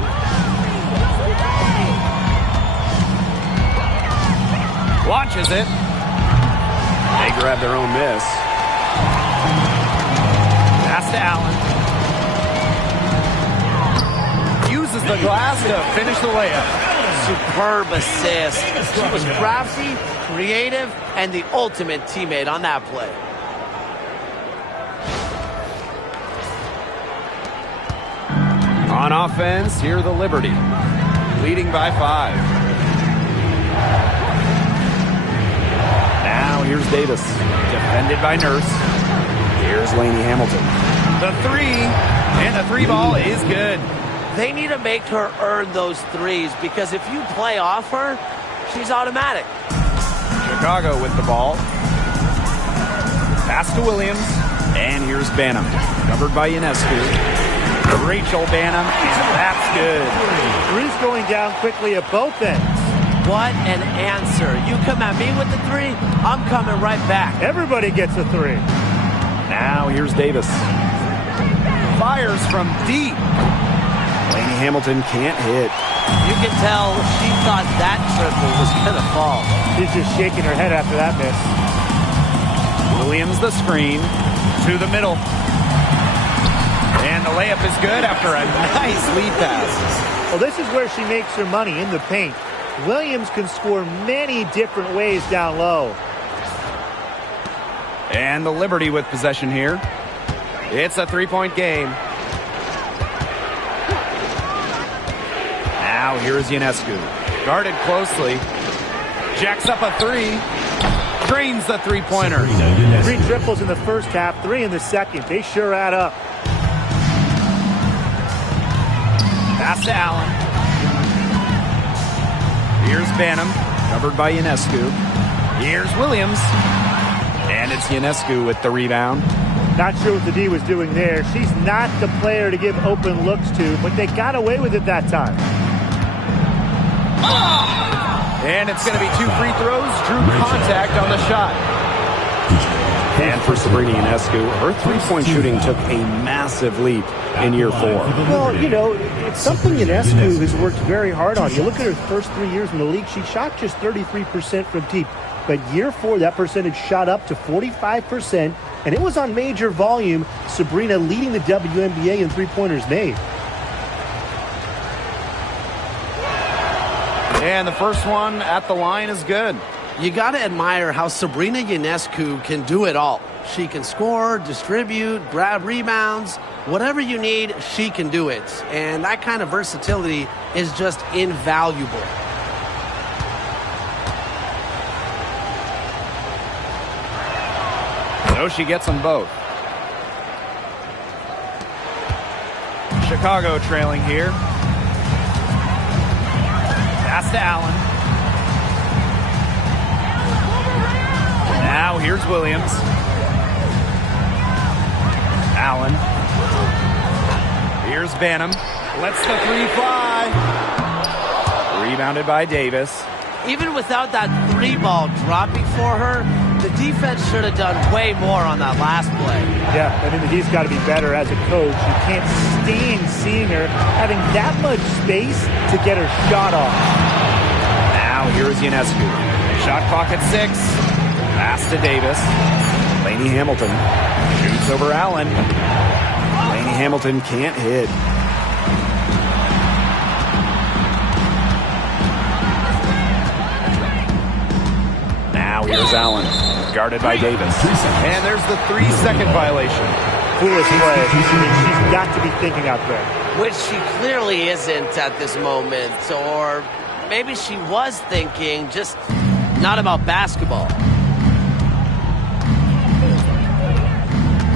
Launches it. They grab their own miss. Pass to Allen. Uses the glass to finish the layup. Superb assist. She was crafty, creative, and the ultimate teammate on that play. On offense, here the Liberty, leading by 5. Now here's Davis, defended by Nurse. Here's Laney Hamilton. The 3, and the 3 ball is good. They need to make her earn those threes because if you play off her, she's automatic. Chicago with the ball. Pass to Williams. And here's Banham. Covered by Ionescu. Rachel Banham, and that's good. Three's going down quickly at both ends. What an answer. You come at me with the 3, I'm coming right back. Everybody gets a 3. Now here's Davis. Fires from deep. Laney Hamilton can't hit. You can tell she thought that triple was going to fall. She's just shaking her head after that miss. Williams the screen to the middle. And the layup is good after a nice lead pass. Well, this is where she makes her money, in the paint. Williams can score many different ways down low. And the Liberty with possession here. It's a 3-point game. Now here's Ionescu. Guarded closely. Jacks up a 3. Drains the 3-pointer. 3 triples in the first half, 3 in the second. They sure add up. Pass to Allen. Here's Banham. Covered by Ionescu. Here's Williams. And it's Ionescu with the rebound. Not sure what the D was doing there. She's not the player to give open looks to, but they got away with it that time. And it's going to be 2 free throws. Drew contact on the shot. And for Sabrina Ionescu, her 3-point shooting took a massive leap in year 4. Well, you know, it's something Ionescu has worked very hard on. You look at her first 3 years in the league, she shot just 33% from deep. But year 4, that percentage shot up to 45%, and it was on major volume. Sabrina leading the WNBA in three-pointers made. And the first one at the line is good. You got to admire how Sabrina Ionescu can do it all. She can score, distribute, grab rebounds. Whatever you need, she can do it. And that kind of versatility is just invaluable. So she gets them both. Chicago trailing here. Pass to Allen. Now here's Williams. Allen. Here's Banham. Lets the three fly. Rebounded by Davis. Even without that three ball dropping for her, the defense should have done way more on that last play. Yeah, I mean, he's got to be better as a coach. You can't stand seeing her having that much space to get her shot off. Now here's Ionescu. Shot clock at 6. Pass to Davis. Laney Hamilton shoots over Allen. Laney Hamilton can't hit. Now here's Allen, guarded by Davis. And there's the 3-second violation. Foolish play. She's got to be thinking out there. Which she clearly isn't at this moment. Or maybe she was thinking, just not about basketball.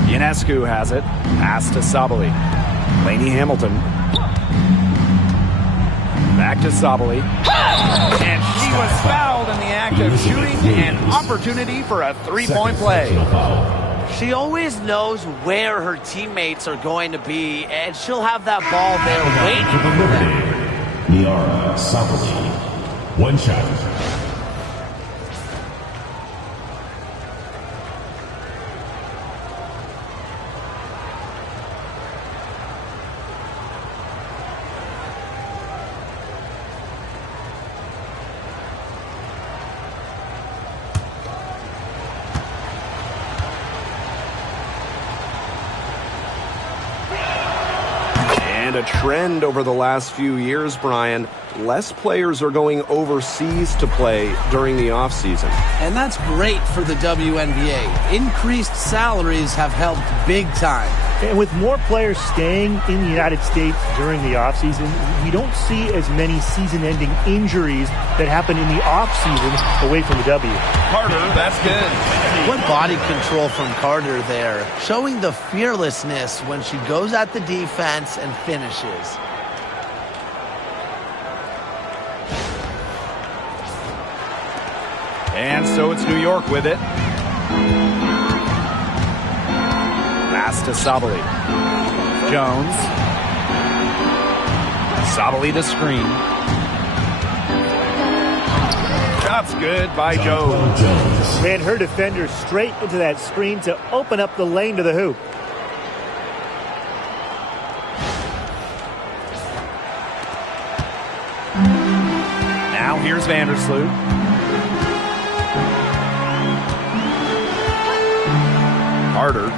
Ionescu has it. Pass to Sabali. Laney Hamilton. Back to Sabali. And she was fouled in the act of shooting. An opportunity for a three-point play. She always knows where her teammates are going to be, and she'll have that ball there waiting for them. Niara Sabali. One shot. A trend over the last few years, Brian. Less players are going overseas to play during the offseason. And that's great for the WNBA. Increased salaries have helped big time. And with more players staying in the United States during the offseason, we don't see as many season-ending injuries that happen in the offseason away from the W. Carter, that's good. What body control from Carter there, showing the fearlessness when she goes at the defense and finishes. And so it's New York with it. Pass to Sabali. Jones. Sabali to screen. Shot's good by Jones. Ran her defender straight into that screen to open up the lane to the hoop. Now here's Vandersloot. Carter.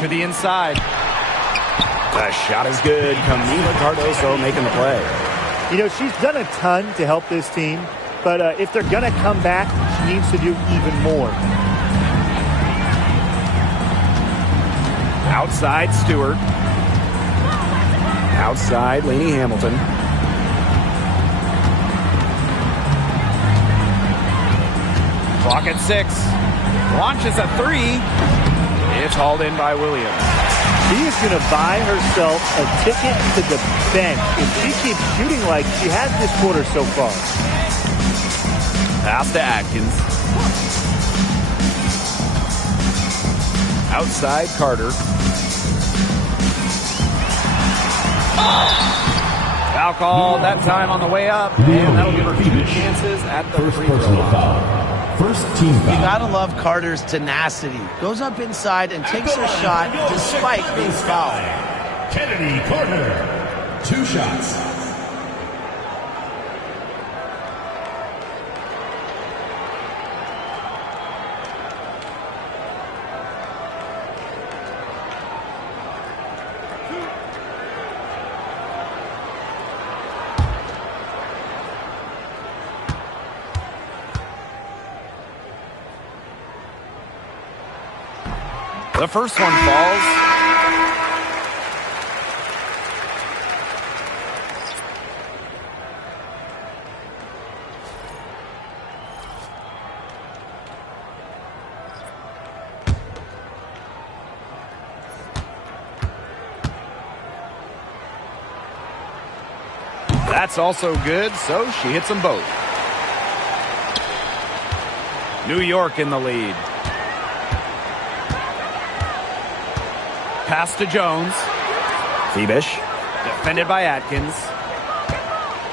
To the inside. The shot is good. Camila Cardoso making the play. You know, she's done a ton to help this team, but if they're going to come back, she needs to do even more. Outside, Stewart. Outside, Laney Hamilton. Clock at 6. Launches a 3. It's hauled in by Williams. She is going to buy herself a ticket to the bench if she keeps shooting like she has this quarter so far. Pass to Atkins. Outside, Carter. Foul call that time on the way up, and that'll give her 2 chances at the free throw line. First team foul. You gotta love Carter's tenacity. Goes up inside and takes her shot despite being fouled. Kennedy Carter. 2 shots. The first one falls. That's also good, so she hits them both. New York in the lead. Pass to Jones. Thiebish. Defended by Atkins.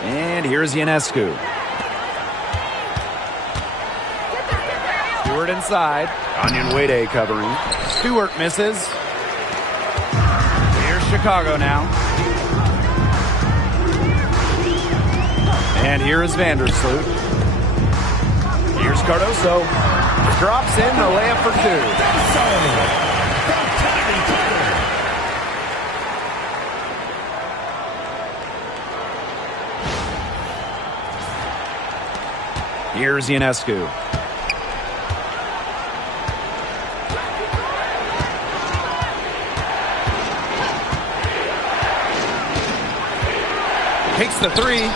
And here's Ionescu. Stewart inside. Onyenwere covering. Stewart misses. Here's Chicago now. And here is Vandersloot. Here's Cardoso. Drops in the layup for two. Here's Ionescu. Takes the three.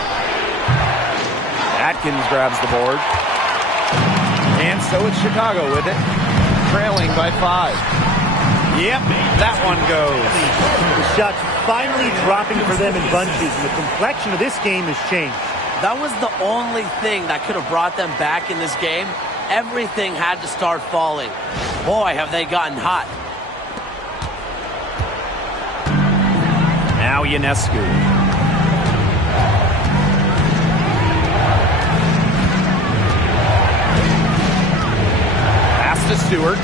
Atkins grabs the board. And so it's Chicago with it. Trailing by 5. Yep, that one goes. The shot's finally dropping for them in bunches, and the complexion of this game has changed. That was the only thing that could have brought them back in this game. Everything had to start falling. Boy, have they gotten hot. Now Ionescu. Pass to Stewart.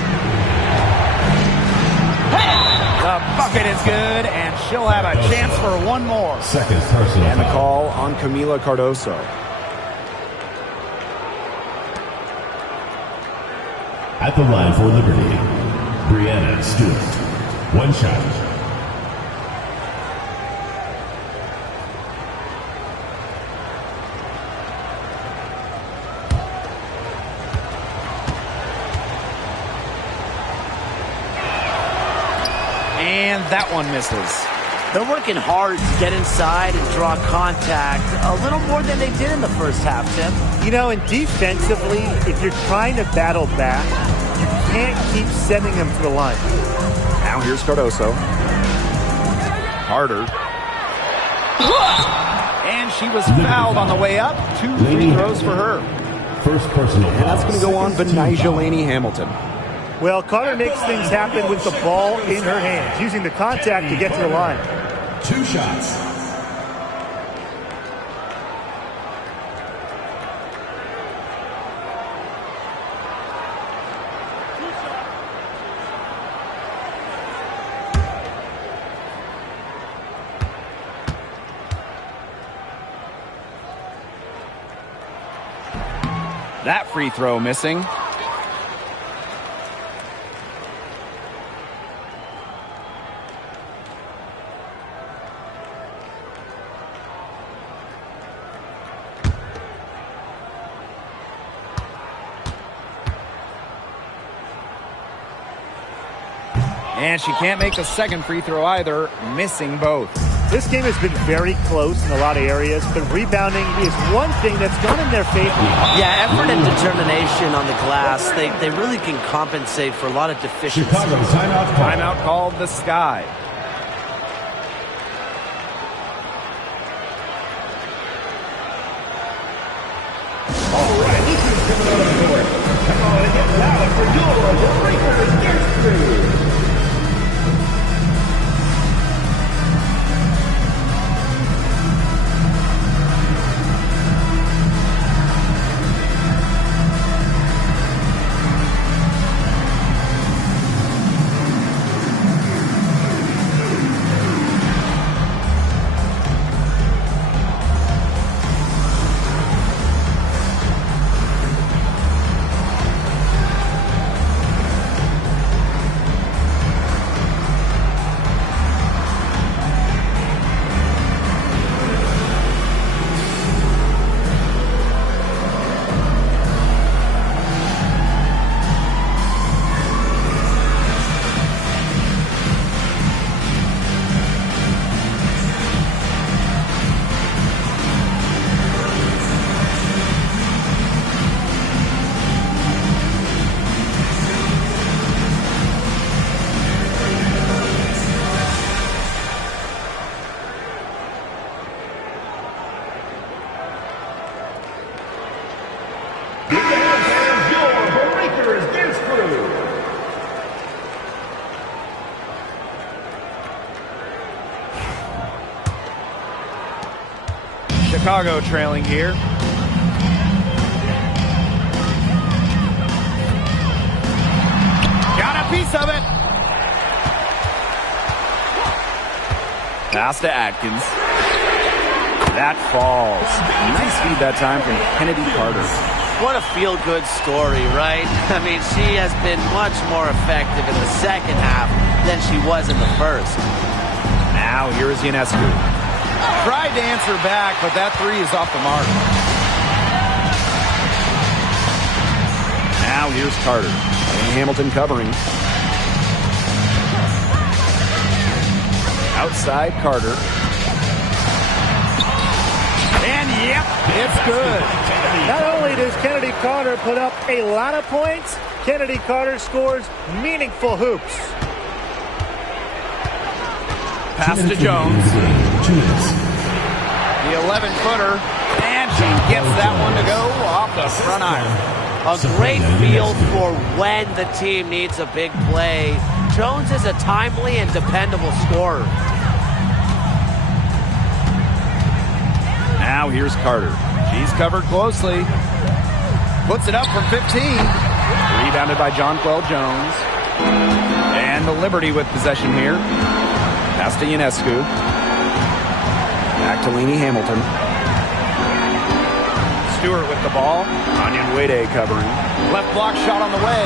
The bucket is good, and she'll have a chance for one more. Second personal And the foul. call on Camila Cardoso. At the line for Liberty, Brianna Stewart. One shot. And that one misses. They're working hard to get inside and draw contact a little more than they did in the first half, Tim. You know, and defensively, if you're trying to battle back, you can't keep sending them to the line. Now here's Cardoso. Harder. And she was fouled on the way up. 2 free throws for her. First personal foul. And that's going to go on Benijah Laney Hamilton. Well, Carter makes things happen with the ball in her hands, using the contact to get to the line. 2 shots. That free throw missing. And she can't make the second free throw either, missing both. This game has been very close in a lot of areas, but rebounding is one thing that's gone in their favor. Yeah, effort and determination on the glass, they really can compensate for a lot of deficiencies. Chicago timeout call. Timeout called the Sky. All right, this is coming out of the court. Come on and get loud for your Breakers Dance Crew. Chicago trailing here. Got a piece of it. Pass to Atkins. That falls. Nice feed that time from Kennedy Carter. What a feel-good story, right? I mean, she has been much more effective in the second half than she was in the first. Now here is Ionescu. Tried to answer back, but that three is off the mark. Now here's Carter. Hamilton covering. Outside Carter. And yep, it's good. Not only does Kennedy Carter put up a lot of points, Kennedy Carter scores meaningful hoops. Pass to Jones. The 11-footer, and she gets that one to go off the front iron. A great feel for when the team needs a big play. Jones is a timely and dependable scorer. Now here's Carter. She's covered closely. Puts it up from 15. Rebounded by Jonquel Jones. And the Liberty with possession here. Pass to Ionescu. Back to Leanie Hamilton. Stewart with the ball. Onion Wade covering. Left block shot on the way.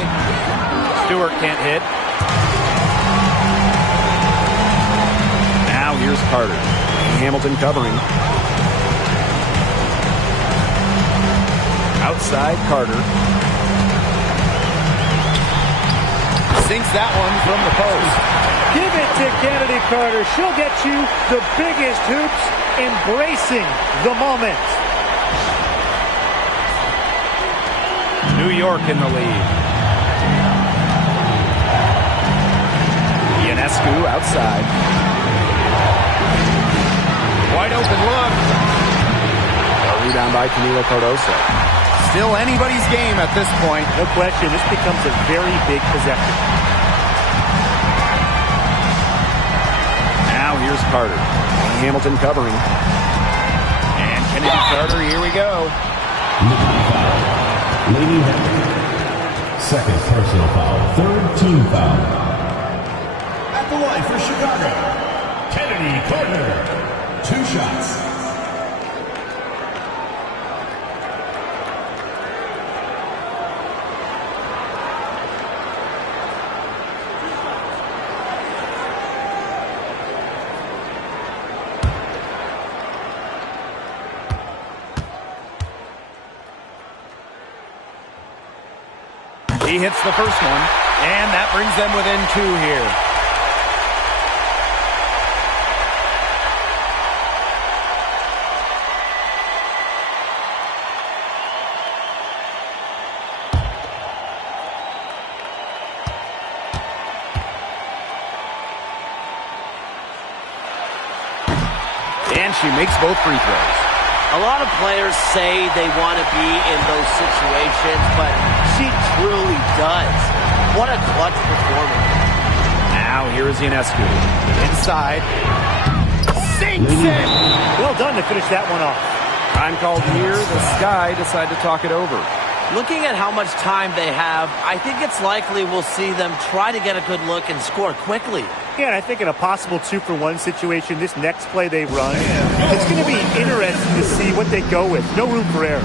Stewart can't hit. Now here's Carter. Hamilton covering. Outside Carter. Sinks that one from the post. Give it to Kennedy Carter. She'll get you the biggest hoops, embracing the moment. New York in the lead. Ionescu outside. Wide open look. A rebound by Camila Cardoso. Still anybody's game at this point. No question, this becomes a very big possession. Now here's Carter. Hamilton covering. And Kennedy Carter, here we go. Lady Hamilton. Second personal foul. Third team foul. At the line for Chicago, Kennedy Carter. 2 shots. He hits the first one, and that brings them within 2 here. And she makes both free throws. A lot of players say they want to be in those situations, but she truly does. What a clutch performance. Now here is Ionescu. Inside. Sinks it! Well done to finish that one off. Time called here. The Sky decide to talk it over. Looking at how much time they have, I think it's likely we'll see them try to get a good look and score quickly. Yeah, and I think in a possible 2-for-1 situation, this next play they run, it's going to be interesting to see what they go with. No room for error.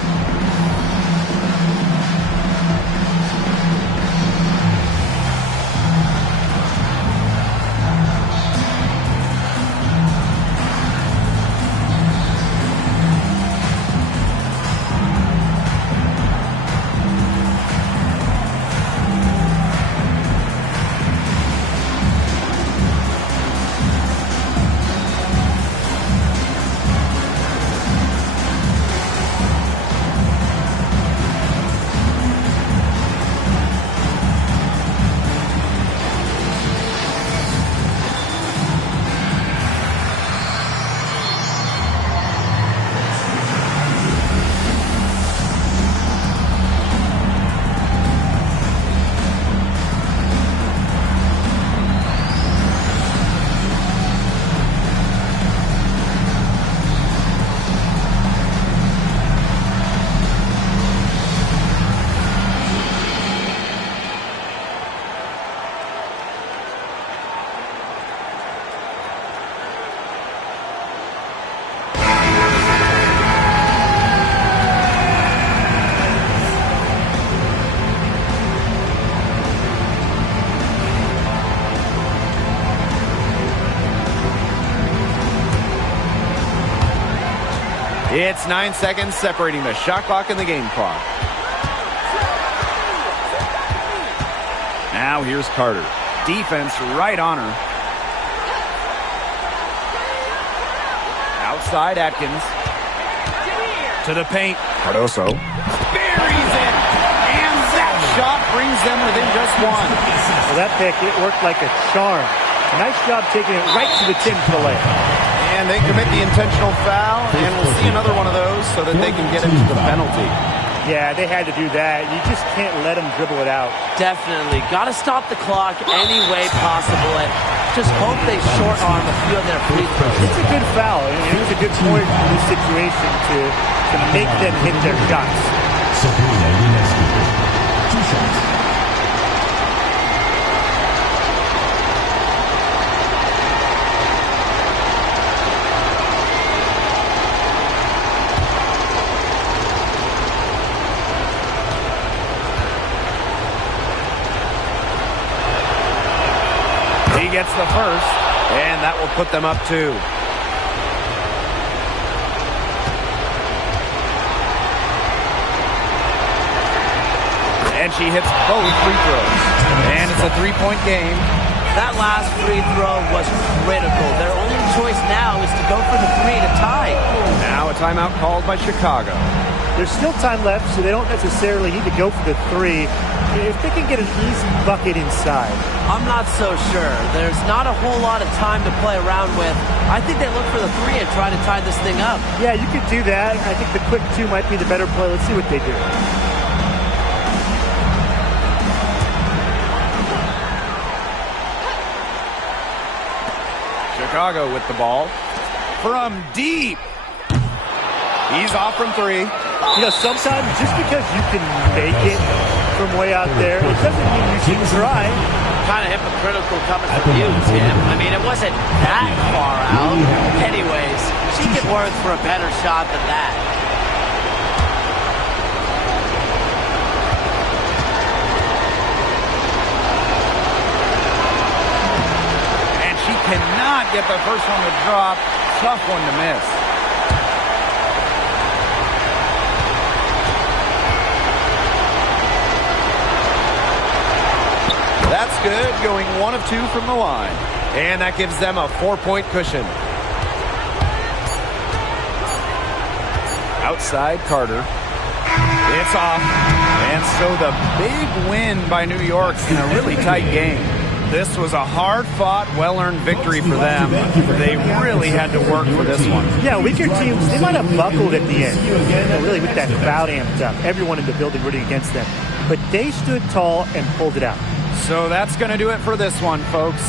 It's 9 seconds separating the shot clock and the game clock. Now here's Carter. Defense right on her. Outside Atkins. To the paint. Cardoso. Buries it. And that shot brings them within just one. Well, that pick, it worked like a charm. A nice job taking it right to the tin for the layup. And they commit the intentional foul, and we'll see another one of those so that they can get into the penalty. Yeah, they had to do that. You just can't let them dribble it out. Definitely. Got to stop the clock any way possible and just hope they short arm a few of their free throws. It's a good foul, and it was a good point in this situation to make them hit their shots. Sabrina Ionescu, 2 shots. He gets the first, and that will put them up 2. And she hits both free throws. And it's a 3-point game. That last free throw was critical. Their only choice now is to go for the 3 to tie. Now a timeout called by Chicago. There's still time left, so they don't necessarily need to go for the 3 if they can get an easy bucket inside. I'm not so sure. There's not a whole lot of time to play around with. I think they look for the 3 and try to tie this thing up. Yeah, you could do that. I think the quick 2 might be the better play. Let's see what they do. Chicago with the ball. From deep. He's off from 3. You know, sometimes just because you can make it from way out there, it doesn't mean you should try. Kind of hypocritical coming from you, Tim. I mean, it wasn't that far out. Anyways, she get worth for a better shot than that. And she cannot get the first one to drop. Tough one to miss. That's good, going 1 of 2 from the line. And that gives them a 4-point cushion. Outside Carter. It's off. And so the big win by New York in a really tight game. This was a hard-fought, well-earned victory for them. They really had to work for this one. Yeah, weaker teams, they might have buckled at the end. You know, really with that crowd amped up. Everyone in the building rooting against them. But they stood tall and pulled it out. So that's going to do it for this one, folks.